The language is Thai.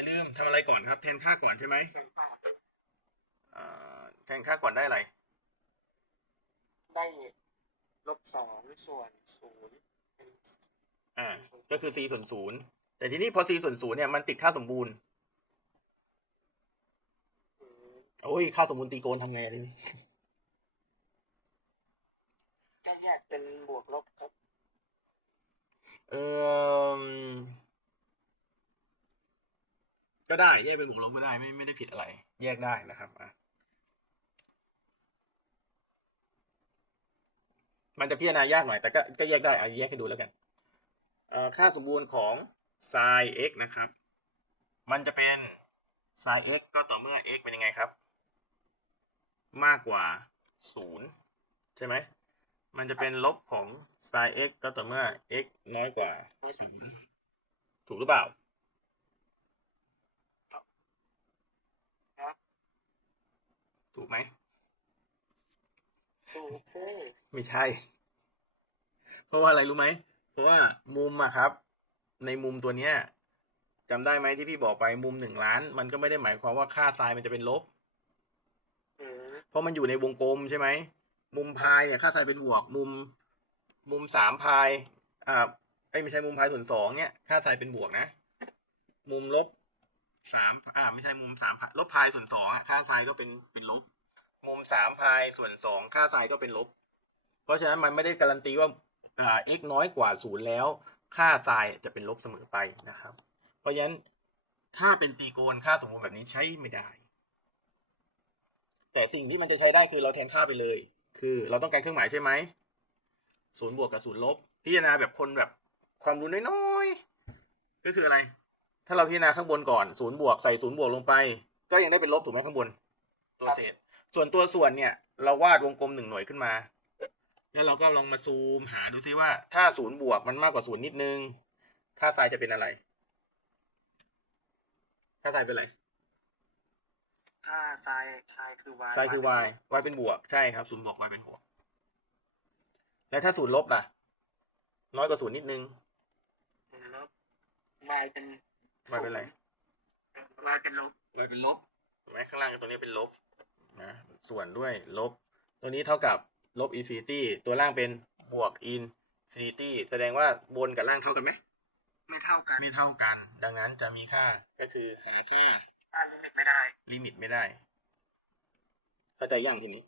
อย่าลืมทำอะไรก่อนครับ แทนค่าก่อนใช่ไหมเป็นค่าอ่าแทนค่าก่อนได้อะไร ได้ลบสองส่วนศูนย์เป็นอ่า ก็คือ c ส่วนศูนย์แต่ทีนี้พอ c ส่วนศูนย์เนี่ยมันติดค่าสมบูรณ์อืมโอ้ยค่าสมบูรณ์ตีโกนทำไงทีนี้ก็แยกเป็นบวกลบครับ เออ ก็ได้แยกเป็นบวกลบก็ได้ไม่ไม่ได้ผิดอะไร แยกได้นะครับอะมันจะพิจารณายากหน่อย แต่ก็ก็แยกได้อะแยกให้ดูแล้วกันเอ่อค่าสมบูรณ์ของ sin x นะครับ มันจะเป็น sin x ก็ต่อเมื่อ x เป็นยังไงครับ มากกว่าศูนย์ใช่ไหมมันจะเป็นลบของ sin x ก็ต่อเมื่อ x น้อยกว่าศูนย์ถูกหรือเปล่า ครับ ถูก ไหมถูกซิไม่ใช่ เพราะว่าอะไรรู้ไหม เพราะว่ามุมอะครับ ในมุมตัวเนี้ยจำได้ไหมที่พี่บอกไปมุมหนึ่งล้าน มันก็ไม่ได้หมายความว่าค่าไซน์มันจะเป็นลบอืมเพราะมันอยู่ในวงกลมใช่ไหม มุมพายเนี่ยค่าไซน์เป็นบวก มุม มุมสามพาย อ่าไอ้ยไม่ใช่มุมพายส่วนสองเนี่ย ค่าไซน์เป็นบวกนะ มุมลบสามอ่า ไม่ใช่มุมสามพายลบพายส่วนสองอะ ค่าไซน์ก็เป็นเป็นลบ มุมสามพายส่วนสองค่าไซน์ก็เป็นลบ เพราะฉะนั้นมันไม่ได้การันตีว่าอ่า x น้อยกว่าศูนย์แล้ว ค่าไซน์จะเป็นลบเสมอไปนะครับ เพราะฉะนั้นถ้าเป็นตรีโกณค่าสมมติแบบนี้ใช้ไม่ได้ แต่สิ่งที่มันจะใช้ได้คือเราแทนค่าไปเลย คือเราต้องการเครื่องหมายใช่ไหมศูนย์บวกกับศูนย์ลบ พิจารณาแบบคนแบบความรู้น้อยๆก็คืออะไร ถ้าเราพิจารณาข้างบนก่อนศูนย์บวกใส่ศูนย์บวกลงไป ก็ยังได้เป็นลบถูกไหมข้างบน ตัวเศษ ส่วนตัวส่วนเนี่ย เราวาดวงกลมหนึ่งหน่วยขึ้นมา แล้วเราก็ลองมาซูมหาดูซิว่า ถ้าศูนย์บวกมันมากกว่าศูนย์นิดนึง ค่าไซน์จะเป็นอะไร ค่าไซน์เป็นอะไร ค่าไซน์ไซน์คือ y ไซน์คือ y y เป็นบวก ใช่ครับศูนย์บวก y เป็นบวก แล้วถ้าศูนย์ลบล่ะ น้อยกว่าศูนย์นิดนึงเป็นลบ y เป็น y เป็นอะไร y เป็นลบ y เป็นลบเห็นไหมข้างล่างตัวนี้เป็นลบนะ ส่วนด้วยลบ ตัวนี้เท่ากับลบ infinity ตัวล่างเป็นบวก infinity แสดงว่าบนกับล่างเท่ากันไหมไม่เท่ากันไม่เท่ากัน ดังนั้นจะมีค่าก็คือหาค่าอ่านลิมิตไม่ได้ลิมิตไม่ได้เข้าใจยังทีนี้